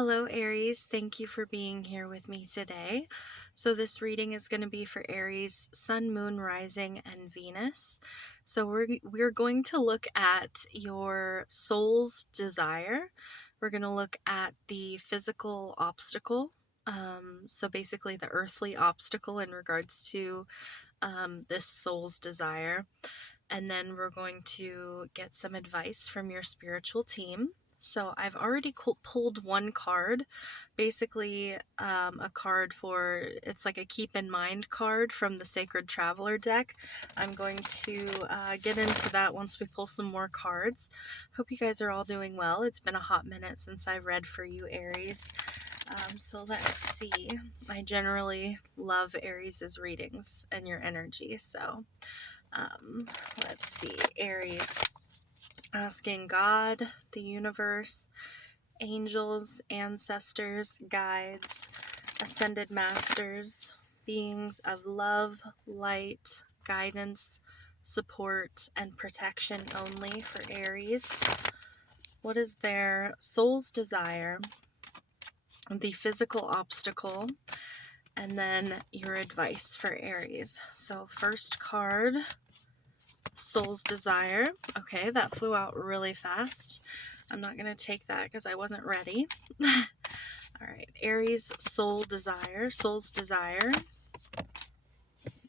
Hello, Aries. Thank you for being here with me today. So, this reading is going to be for Aries, Sun, Moon, Rising, and Venus. So, we're going to look at your soul's desire. We're going to look at the physical obstacle. So, basically, the earthly obstacle in regards to this soul's desire. And then we're going to get some advice from your spiritual team. So I've already pulled one card, basically a card for, it's like a keep in mind card from the Sacred Traveler deck. I'm going to get into that once we pull some more cards. Hope you guys are all doing well. It's been a hot minute since I read for you, Aries. So let's see. I generally love Aries' readings and your energy, so let's see. Aries, asking God, the universe, angels, ancestors, guides, ascended masters, beings of love, light, guidance, support, and protection only for Aries. What is their soul's desire, the physical obstacle, and then your advice for Aries? So first card, soul's desire. Okay, that flew out really fast. I'm not going to take that because I wasn't ready. All right, Aries, soul's desire.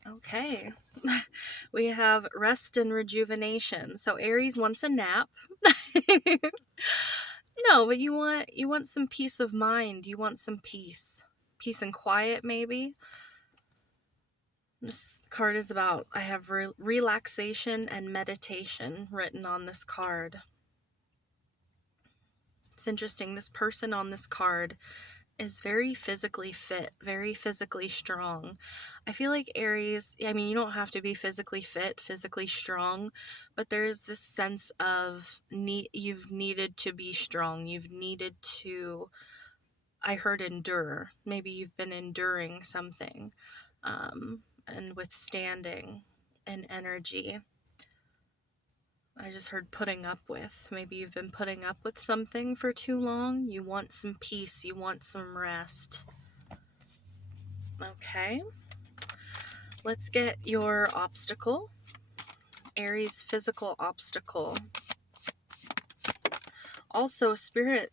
Okay, we have rest and rejuvenation. So Aries wants a nap. No, but you want some peace of mind. You want some peace and quiet, maybe. This card is about, I have relaxation and meditation written on this card. It's interesting. This person on this card is very physically fit, very physically strong. I feel like Aries, I mean, you don't have to be physically fit, physically strong, but there's this sense of you've needed to be strong. You've needed to, I heard endure. Maybe you've been enduring something and withstanding an energy. I just heard putting up with. Maybe you've been putting up with something for too long. You want some peace. You want some rest. Okay. Let's get your obstacle. Aries physical obstacle. Also, Spirit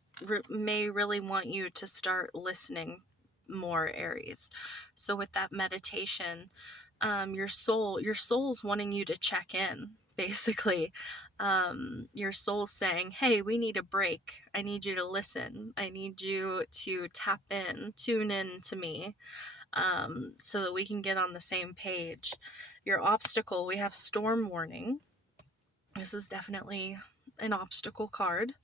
may really want you to start listening more, Aries. So with that meditation, your soul's wanting you to check in, basically. Your soul's saying, hey, we need a break. I need you to listen. I need you to tune in to me, so that we can get on the same page. Your obstacle, we have storm warning. This is definitely an obstacle card.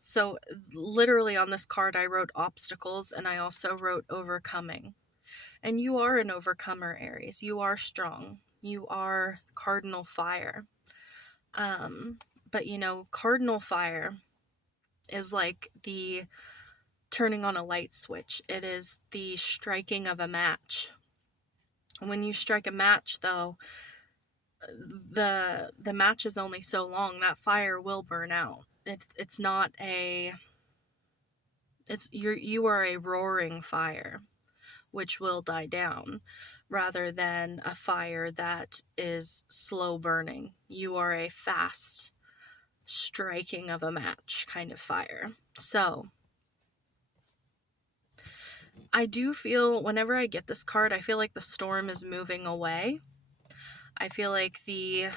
So literally on this card, I wrote obstacles and I also wrote overcoming. And you are an overcomer, Aries. You are strong. You are cardinal fire. But you know, cardinal fire is like the turning on a light switch. It is the striking of a match. When you strike a match, though, the match is only so long. That fire will burn out. It's not a, you are a roaring fire, which will die down, rather than a fire that is slow burning. You are a fast striking of a match kind of fire. So I do feel, whenever I get this card, I feel like the storm is moving away. I feel like the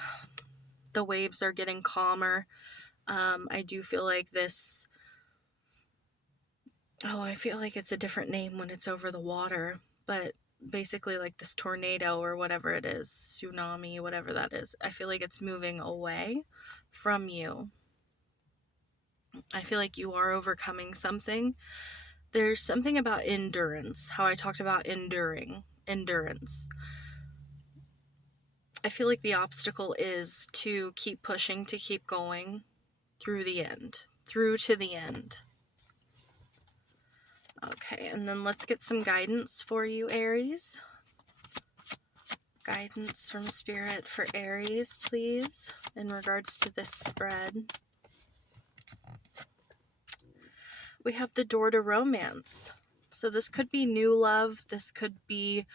waves are getting calmer. I do feel like this, I feel like it's a different name when it's over the water, but basically like this tornado or whatever it is, tsunami, whatever that is, I feel like it's moving away from you. I feel like you are overcoming something. There's something about endurance, how I talked about endurance. I feel like the obstacle is to keep pushing, to keep going through to the end. Okay, and then let's get some guidance for you, Aries. Guidance from Spirit for Aries, please, in regards to this spread. We have the door to romance. So this could be new love. This could be,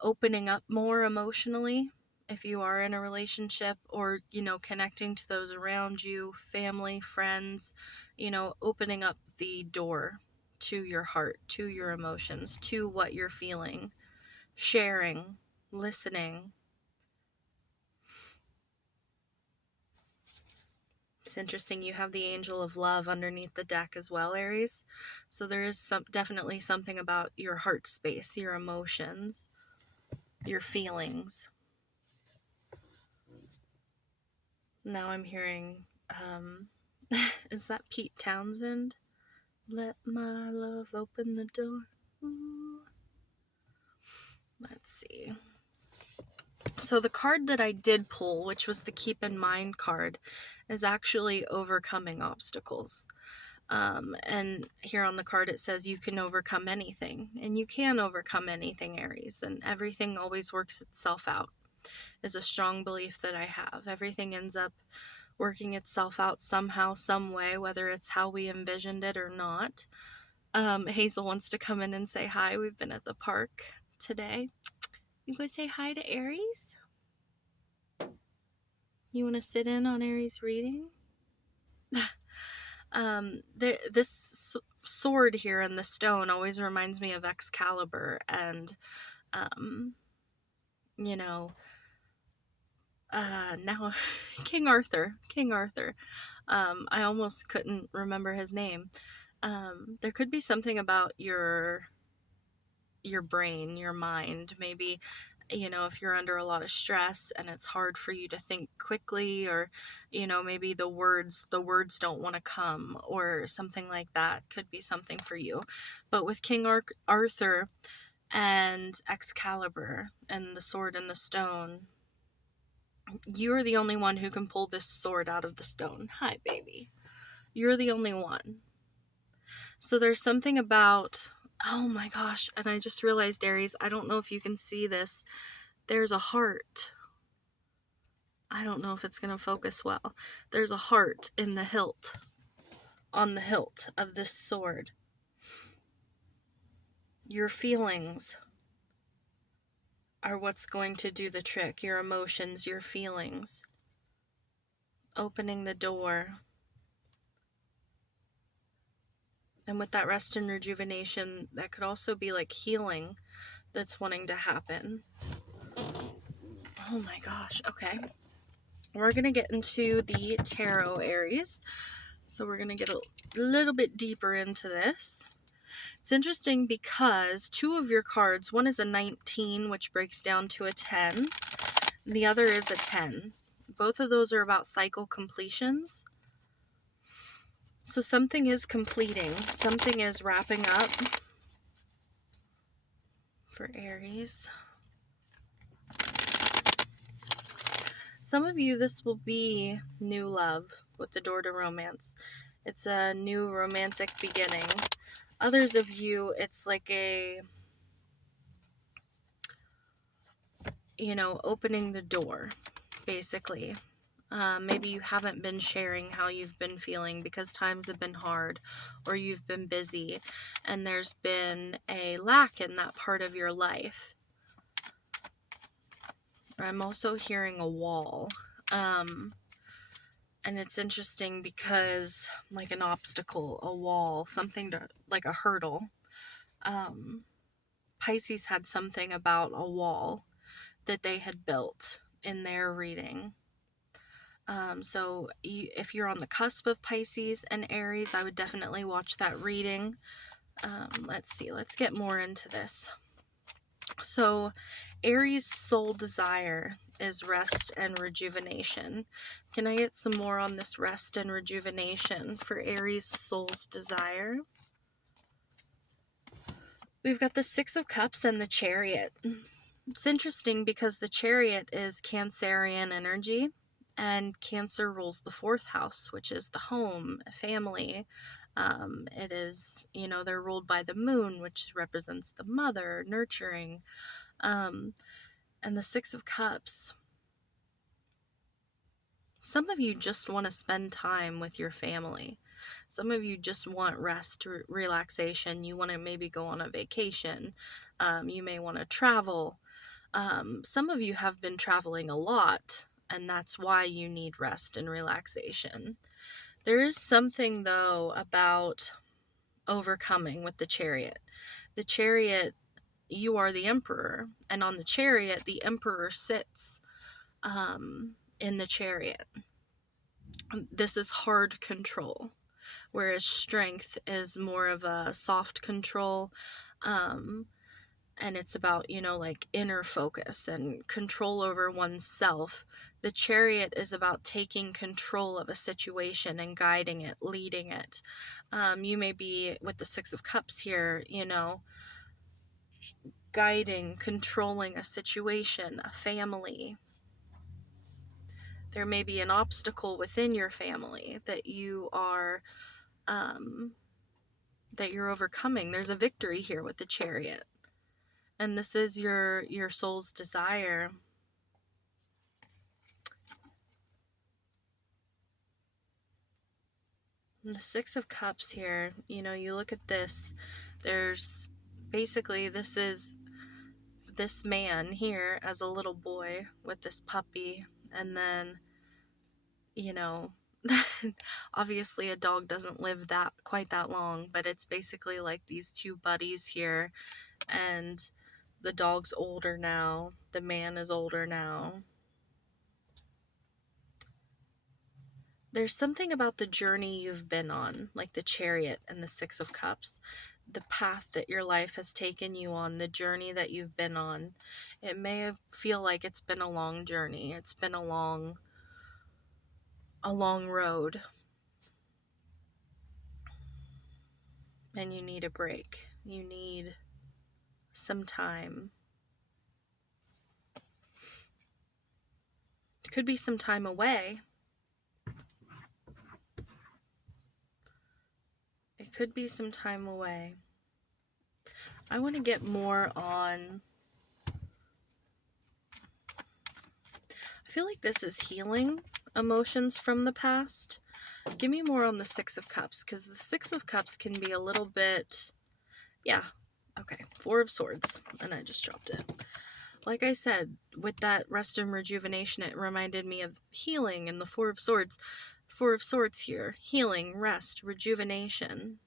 opening up more emotionally if you are in a relationship, or, connecting to those around you, family, friends, opening up the door to your heart, to your emotions, to what you're feeling, sharing, listening. It's interesting, you have the angel of love underneath the deck as well, Aries. So there is definitely something about your heart space, your emotions, your feelings. Now I'm hearing, is that Pete Townsend? Let my love open the door. Ooh. Let's see. So the card that I did pull, which was the Keep in Mind card, is actually overcoming obstacles. And here on the card it says you can overcome anything, and you can overcome anything, Aries, and everything always works itself out, is a strong belief that I have. Everything ends up working itself out somehow, some way, whether it's how we envisioned it or not. Hazel wants to come in and say hi. We've been at the park today. You go say hi to Aries? You want to sit in on Aries' reading? This sword here in the stone always reminds me of Excalibur and, now King Arthur. I almost couldn't remember his name. There could be something about your brain, your mind, maybe, if you're under a lot of stress and it's hard for you to think quickly, or, maybe the words don't want to come, or something like that could be something for you. But with King Arthur and Excalibur and the sword and the stone, you're the only one who can pull this sword out of the stone. Hi, baby. You're the only one. So there's something about, oh my gosh, and I just realized, Aries, I don't know if you can see this. There's a heart. I don't know if it's going to focus well. There's a heart in the hilt, on the hilt of this sword. Your feelings are what's going to do the trick. Your emotions, your feelings. Opening the door. And with that rest and rejuvenation, that could also be like healing that's wanting to happen. Oh my gosh. Okay. We're going to get into the tarot, Aries. So we're going to get a little bit deeper into this. It's interesting because two of your cards, one is a 19, which breaks down to a 10. And the other is a 10. Both of those are about cycle completions. So something is completing. Something is wrapping up for Aries. Some of you, this will be new love with the door to romance. It's a new romantic beginning. Others of you, it's like a, opening the door, basically. Maybe you haven't been sharing how you've been feeling because times have been hard, or you've been busy, and there's been a lack in that part of your life. I'm also hearing a wall. And it's interesting because, like an obstacle, a wall, something to, like a hurdle. Pisces had something about a wall that they had built in their reading. So if you're on the cusp of Pisces and Aries, I would definitely watch that reading. Let's see, let's get more into this. So Aries' soul desire is rest and rejuvenation. Can I get some more on this rest and rejuvenation for Aries' soul's desire? We've got the Six of Cups and the Chariot. It's interesting because the Chariot is Cancerian energy, and Cancer rules the fourth house, which is the home, family. It is, they're ruled by the moon, which represents the mother, nurturing. And the Six of Cups. Some of you just want to spend time with your family. Some of you just want rest, relaxation. You want to maybe go on a vacation. You may want to travel. Some of you have been traveling a lot, and that's why you need rest and relaxation. There is something, though, about overcoming with the Chariot. The Chariot, you are the Emperor, and on the Chariot, the Emperor sits in the Chariot. This is hard control, whereas strength is more of a soft control. And it's about, like inner focus and control over oneself. The Chariot is about taking control of a situation and guiding it, leading it. You may be with the Six of Cups here, guiding, controlling a situation, a family. There may be an obstacle within your family that you are that you're overcoming. There's a victory here with the Chariot. And this is your soul's desire. And the Six of Cups here, you look at this, there's basically, this is this man here as a little boy with this puppy, and then, obviously a dog doesn't live quite that long, but it's basically like these two buddies here, and the dog's older now, the man is older now. There's something about the journey you've been on, like the Chariot and the Six of Cups, the path that your life has taken you on, the journey that you've been on. It may feel like it's been a long journey. It's been a long road. And you need a break. You need some time. It could be some time away. It could be some time away. I want to get more on... I feel like this is healing emotions from the past. Give me more on the Six of Cups, because the Six of Cups can be a little bit... Yeah. Okay. Four of Swords. And I just dropped it. Like I said, with that rest and rejuvenation, it reminded me of healing and the Four of Swords. Four of Swords here. Healing, rest, rejuvenation.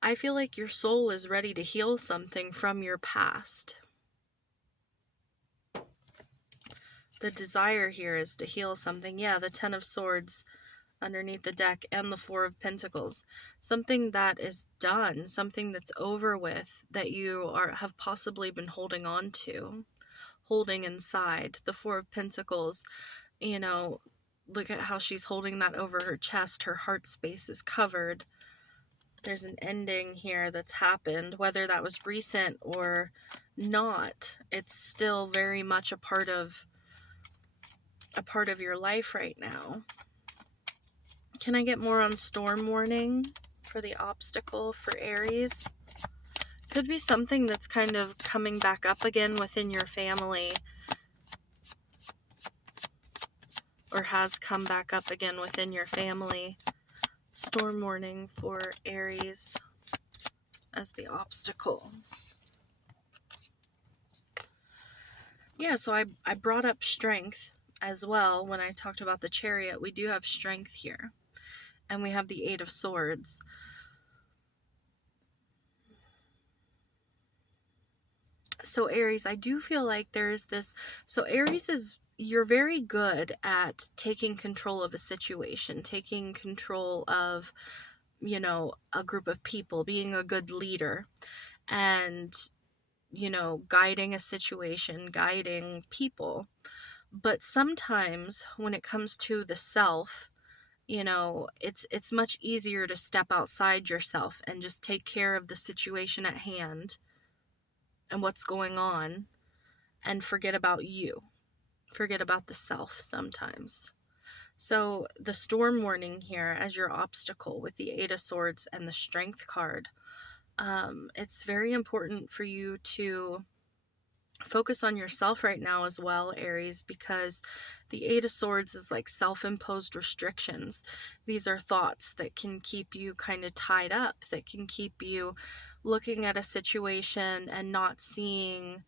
I feel like your soul is ready to heal something from your past. The desire here is to heal something. Yeah, the Ten of Swords underneath the deck and the Four of Pentacles. Something that is done, something that's over with, that you have possibly been holding on to, holding inside. The Four of Pentacles, look at how she's holding that over her chest. Her heart space is covered. There's an ending here that's happened, whether that was recent or not. It's still very much a part of your life right now. Can I get more on storm warning for the obstacle for Aries? Could be something that's kind of coming back up again within your family, or has come back up again within your family. Storm warning for Aries as the obstacle. Yeah, so I brought up strength as well when I talked about the Chariot. We do have strength here. And we have the Eight of Swords. So Aries, I do feel like there's this... So Aries you're very good at taking control of a situation, taking control of, a group of people, being a good leader, and, guiding a situation, guiding people. But sometimes when it comes to the self, it's much easier to step outside yourself and just take care of the situation at hand and what's going on, and forget about you. Forget about the self sometimes. So the storm warning here as your obstacle with the Eight of Swords and the Strength card, it's very important for you to focus on yourself right now as well, Aries, because the Eight of Swords is like self-imposed restrictions. These are thoughts that can keep you kind of tied up, that can keep you looking at a situation and not seeing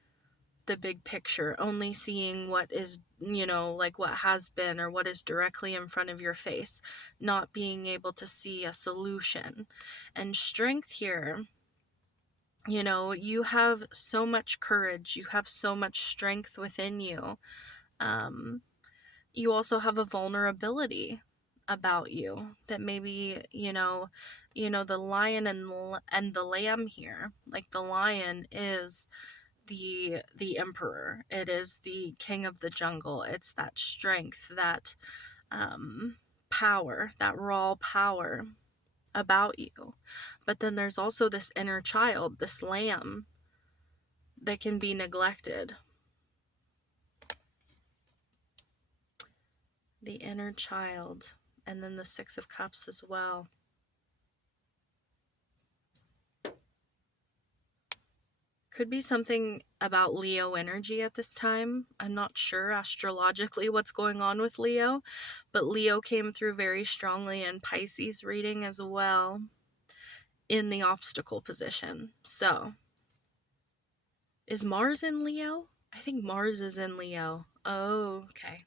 the big picture, only seeing what is, like what has been or what is directly in front of your face, not being able to see a solution. And strength here, you have so much courage, you have so much strength within you. You also have a vulnerability about you that maybe, the lion and the lamb here. Like the lion is the emperor. It is the king of the jungle. It's that strength, that power, that raw power about you. But then there's also this inner child, this lamb that can be neglected. The inner child, and then the Six of Cups as well. Could be something about Leo energy at this time. I'm not sure astrologically what's going on with Leo, but Leo came through very strongly in Pisces reading as well in the obstacle position. So, is Mars in Leo? I think Mars is in Leo. Oh, okay.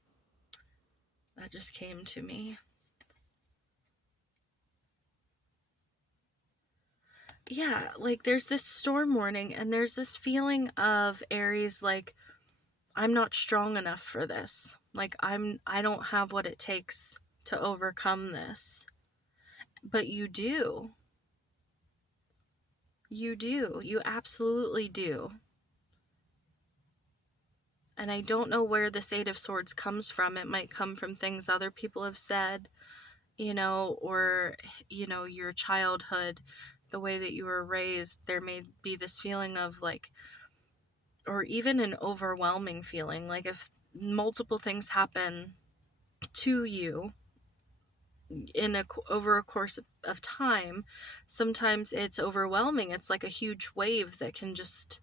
That just came to me. Yeah, like there's this storm warning and there's this feeling of Aries, like, I'm not strong enough for this. Like I don't have what it takes to overcome this. But you do. You do. You absolutely do. And I don't know where this Eight of Swords comes from. It might come from things other people have said, or, your childhood, the way that you were raised. There may be this feeling of like, or even an overwhelming feeling. Like if multiple things happen to you over a course of time, sometimes it's overwhelming. It's like a huge wave that can just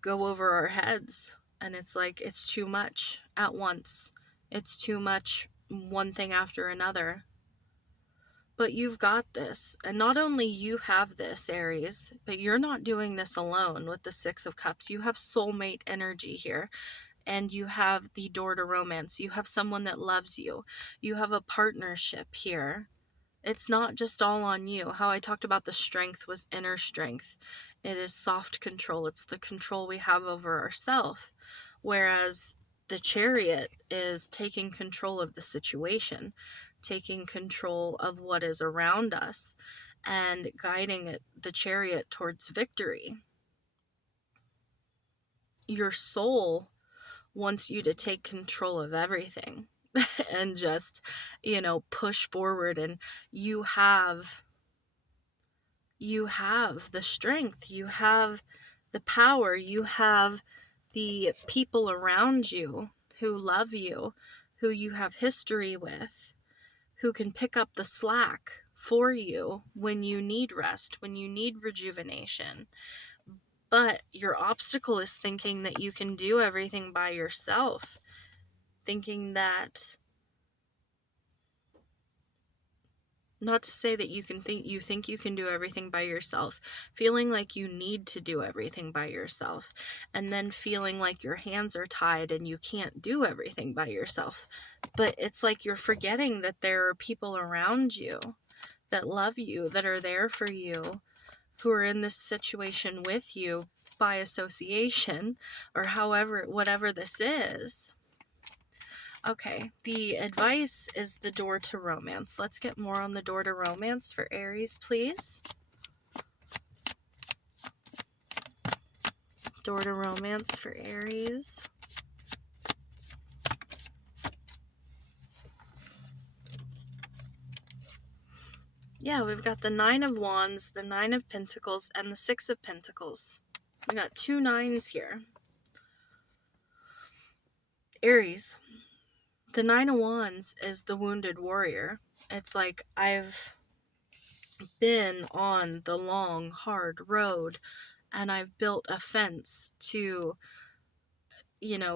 go over our heads, and it's like it's too much at once. It's too much, one thing after another. But you've got this. And not only you have this, Aries, but you're not doing this alone with the Six of Cups. You have soulmate energy here. And you have the door to romance. You have someone that loves you. You have a partnership here. It's not just all on you. How I talked about the strength was inner strength. It is soft control. It's the control we have over ourselves. Whereas the Chariot is taking control of the situation, taking control of what is around us, and guiding the Chariot towards victory. Your soul wants you to take control of everything and just, push forward. And you have the strength, you have the power, you have the people around you who love you, who you have history with, who can pick up the slack for you when you need rest, when you need rejuvenation. But your obstacle is thinking that you can do everything by yourself, thinking that, not to say that you think you can do everything by yourself, feeling like you need to do everything by yourself, and then feeling like your hands are tied and you can't do everything by yourself. But it's like you're forgetting that there are people around you that love you, that are there for you, who are in this situation with you by association, or whatever this is. Okay, the advice is the door to romance. Let's get more on the door to romance for Aries, please. Door to romance for Aries. Yeah, we've got the Nine of Wands, the Nine of Pentacles, and the Six of Pentacles. We got 2 9s here. Aries, the Nine of Wands is the wounded warrior. It's like, I've been on the long, hard road, and I've built a fence to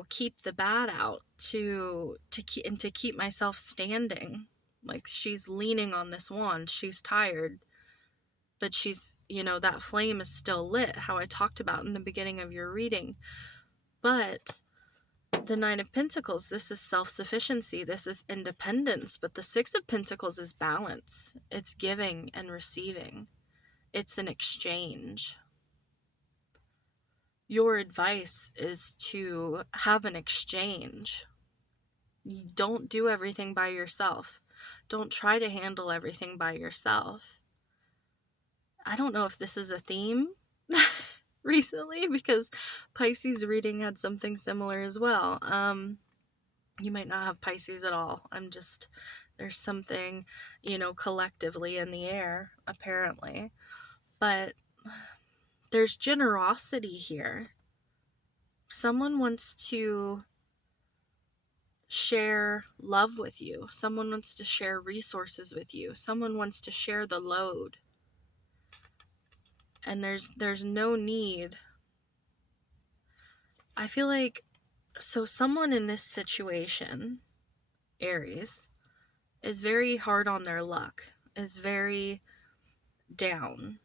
keep the bad out, to keep myself standing. Like, she's leaning on this wand, she's tired, but she's, that flame is still lit, how I talked about in the beginning of your reading. But the Nine of Pentacles, this is self-sufficiency, this is independence, but the Six of Pentacles is balance. It's giving and receiving. It's an exchange. Your advice is to have an exchange. You don't do everything by yourself. Don't try to handle everything by yourself. I don't know if this is a theme recently, because Pisces reading had something similar as well. You might not have Pisces at all. There's something, collectively in the air, apparently. But there's generosity here. Someone wants to share love with you. Someone wants to share resources with you. Someone wants to share the load. And there's no need. I feel like, so someone in this situation, Aries, is very hard on their luck, is very down.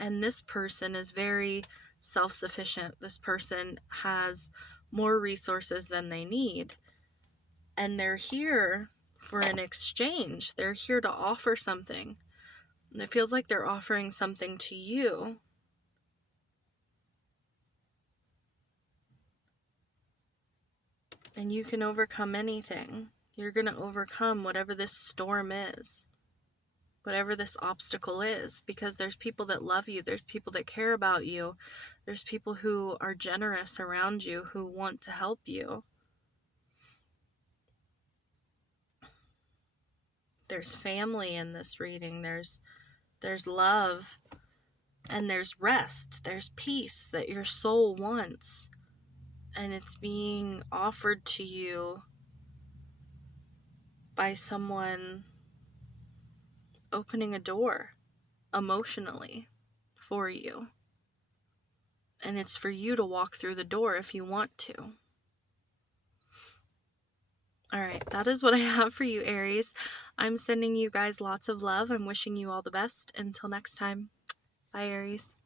And this person is very self-sufficient. This person has more resources than they need. And they're here for an exchange. They're here to offer something. And it feels like they're offering something to you. And you can overcome anything. You're going to overcome whatever this storm is, whatever this obstacle is, because there's people that love you. There's people that care about you. There's people who are generous around you, who want to help you. There's family in this reading. There's love, and there's rest. There's peace that your soul wants, and it's being offered to you by someone opening a door emotionally for you. And it's for you to walk through the door if you want to. All right, that is what I have for you, Aries. I'm sending you guys lots of love. I'm wishing you all the best. Until next time, bye, Aries.